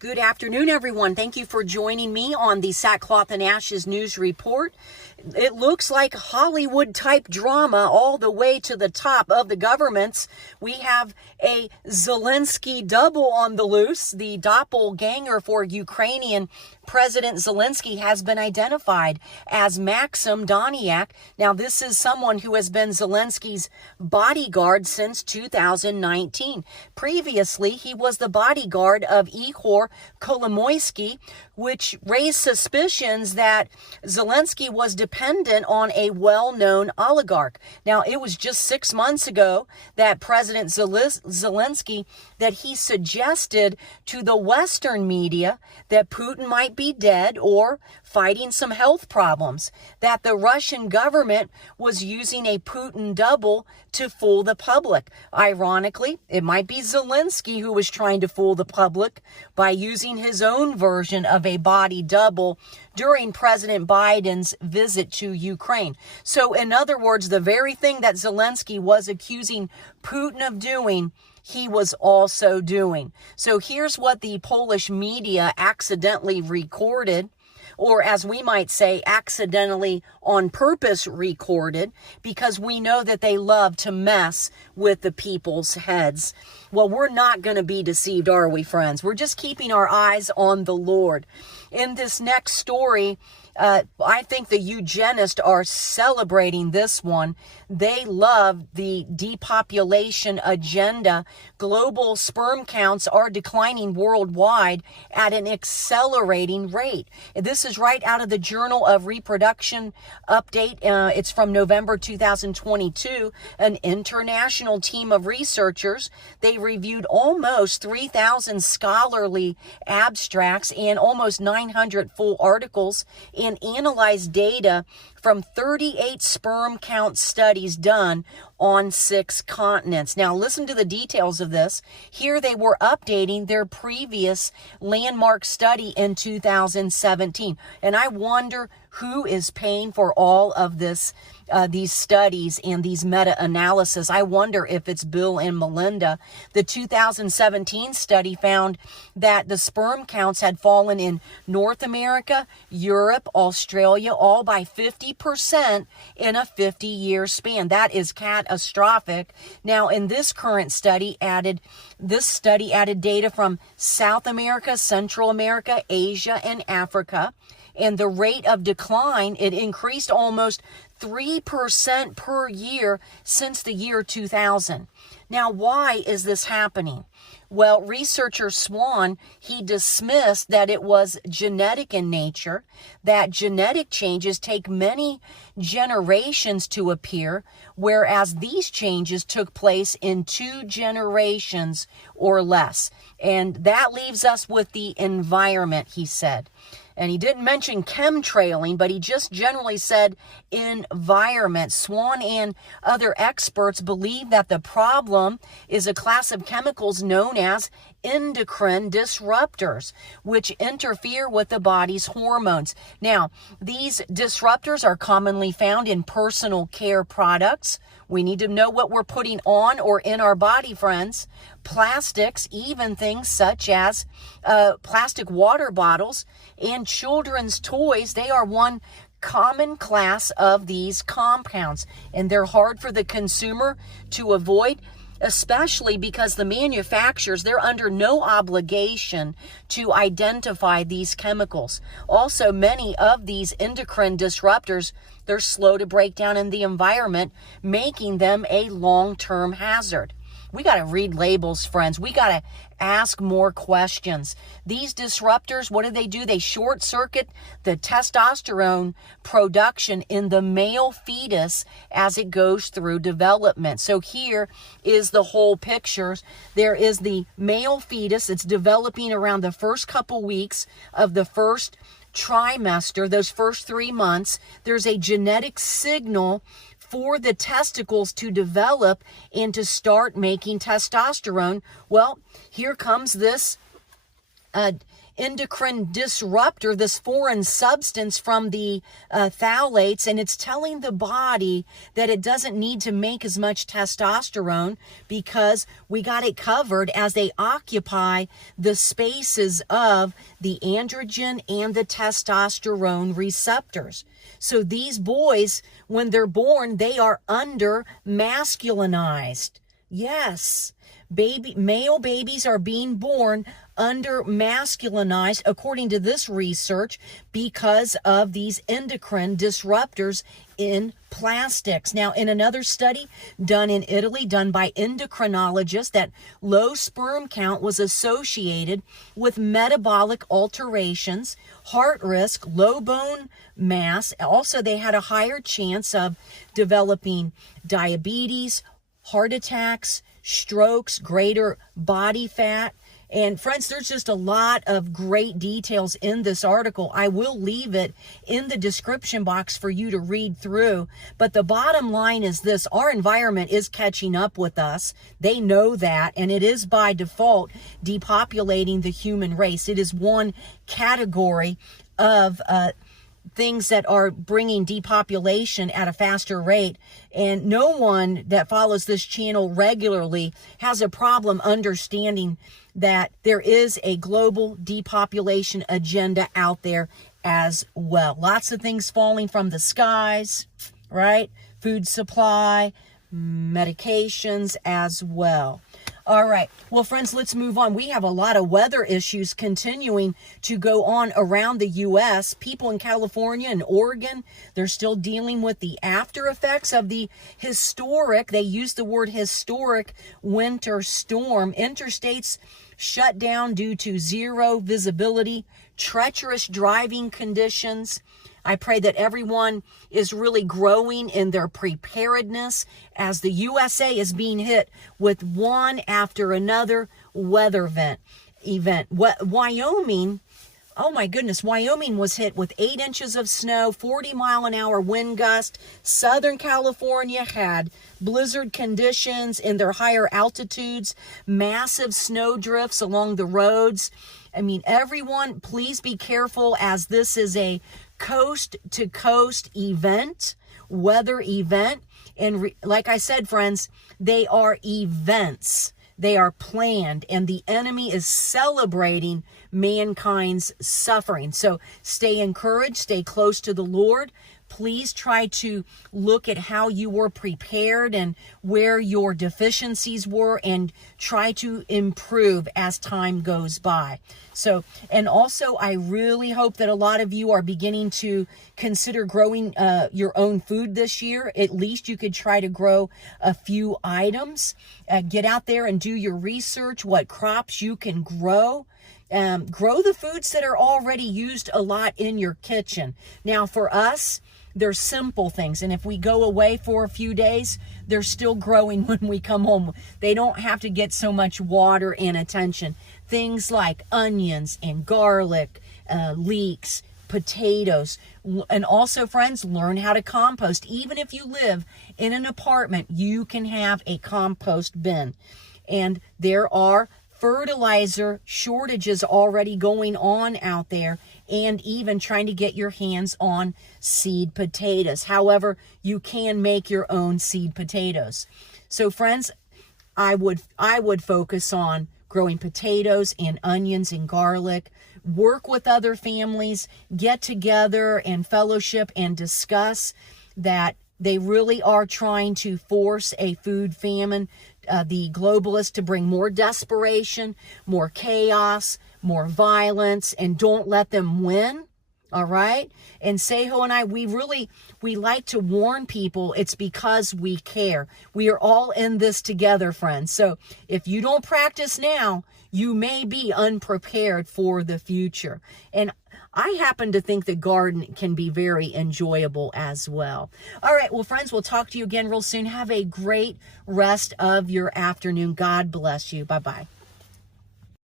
Good afternoon, everyone. Thank you for joining me on the Sackcloth and Ashes News Report. It looks like Hollywood-type drama all the way to the top of the governments. We have a Zelensky double on the loose. The Doppleganger for Ukrainian President Zelensky has been identified as Maxim Doniak. Now, this is someone who has been Zelensky's bodyguard since 2019. Previously, he was the bodyguard of Ihor Kolomoisky, which raised suspicions that Zelensky was dependent on a well-known oligarch. Now, it was just 6 months ago that President Zelensky, that he suggested to the Western media that Putin might be dead or fighting some health problems, that the Russian government was using a Putin double to fool the public. Ironically, it might be Zelensky who was trying to fool the public by using his own version of a body double during President Biden's visit to Ukraine. So, in other words, the very thing that Zelensky was accusing Putin of doing, he was also doing. So here's what the Polish media accidentally recorded, or as we might say, accidentally on purpose recorded, because we know that they love to mess with the people's heads. Well, we're not going to be deceived, are we, friends? We're just keeping our eyes on the Lord. In this next story, I think the eugenists are celebrating this one. They love the depopulation agenda. Global sperm counts are declining worldwide at an accelerating rate. This is right out of the Journal of Reproduction update. It's from November 2022. An international team of researchers, they reviewed almost 3,000 scholarly abstracts and almost 900 full articles and analyzed data from 38 sperm count studies done on 6 continents. Now, listen to the details of this. Here they were updating their previous landmark study in 2017. And I wonder who is paying for all of this, these studies and these meta-analysis. I wonder if it's Bill and Melinda. The 2017 study found that the sperm counts had fallen in North America, Europe, Australia, all by 50% in a 50-year span. That is catastrophic. Now, in this current study added data from South America, Central America, Asia, and Africa. And the rate of decline, it increased almost 3% per year since the year 2000. Now, why is this happening? Well, researcher Swan, he dismissed that it was genetic in nature, that genetic changes take many generations to appear, whereas these changes took place in 2 generations or less. And that leaves us with the environment, he said. And he didn't mention chemtrailing, but he just generally said environment. Swan and other experts believe that the problem is a class of chemicals known as endocrine disruptors, which interfere with the body's hormones. Now, these disruptors are commonly found in personal care products. We need to know what we're putting on or in our body, friends. Plastics, even things such as plastic water bottles and children's toys, they are one common class of these compounds, and they're hard for the consumer to avoid, especially because the manufacturers, they're under no obligation to identify these chemicals. Also, many of these endocrine disruptors, they're slow to break down in the environment, making them a long-term hazard. We got to read labels, friends. We got to ask more questions. These disruptors, what do? They short circuit the testosterone production in the male fetus as it goes through development. So here is the whole picture. There is the male fetus. It's developing around the first couple weeks of the first trimester, those first 3 months. There's a genetic signal for the testicles to develop and to start making testosterone. Well, here comes this endocrine disruptor, this foreign substance from the phthalates, and it's telling the body that it doesn't need to make as much testosterone because we got it covered as they occupy the spaces of the androgen and the testosterone receptors. So these boys, when they're born, they are under masculinized. Yes, male babies are being born under masculinized, according to this research, because of these endocrine disruptors in plastics. Now, in another study done in Italy, done by endocrinologists, that low sperm count was associated with metabolic alterations, heart risk, low bone mass. Also, they had a higher chance of developing diabetes, heart attacks, strokes, greater body fat. And friends, there's just a lot of great details in this article. I will leave it in the description box for you to read through. But the bottom line is this: our environment is catching up with us. They know that, and it is by default depopulating the human race. It is one category of things that are bringing depopulation at a faster rate. And no one that follows this channel regularly has a problem understanding that there is a global depopulation agenda out there as well. Lots of things falling from the skies, right? Food supply, medications as well. All right. Well, friends, let's move on. We have a lot of weather issues continuing to go on around the U.S. People in California and Oregon, they're still dealing with the after effects of the historic, they use the word historic, winter storm. Interstates shut down due to zero visibility, treacherous driving conditions. I pray that everyone is really growing in their preparedness as the USA is being hit with one after another weather event. Wyoming, oh my goodness, Wyoming was hit with 8 inches of snow, 40-mile-an-hour wind gust. Southern California had blizzard conditions in their higher altitudes, massive snow drifts along the roads. I mean, everyone, please be careful, as this is a coast-to-coast event, weather event. And like I said, friends, they are events. They are planned, and the enemy is celebrating mankind's suffering. So stay encouraged, stay close to the Lord. Please try to look at how you were prepared and where your deficiencies were, and try to improve as time goes by. So, and also, I really hope that a lot of you are beginning to consider growing your own food this year. At least you could try to grow a few items. Get out there and do your research, what crops you can grow. Grow the foods that are already used a lot in your kitchen. Now, for us, they're simple things, and if we go away for a few days, they're still growing when we come home. They don't have to get so much water and attention. Things like onions and garlic, leeks, potatoes, and also, friends, learn how to compost. Even if you live in an apartment, you can have a compost bin. And there are fertilizer shortages already going on out there, and even trying to get your hands on seed potatoes. However, you can make your own seed potatoes. So friends, I would focus on growing potatoes and onions and garlic. Work with other families, get together and fellowship and discuss that they really are trying to force a food famine, the globalists, to bring more desperation, more chaos, more violence, and don't let them win. All right? And Seho and I, we like to warn people. It's because we care. We are all in this together, friends. So if you don't practice now, you may be unprepared for the future. And I happen to think the garden can be very enjoyable as well. All right, well, friends, we'll talk to you again real soon. Have a great rest of your afternoon. God bless you. Bye-bye.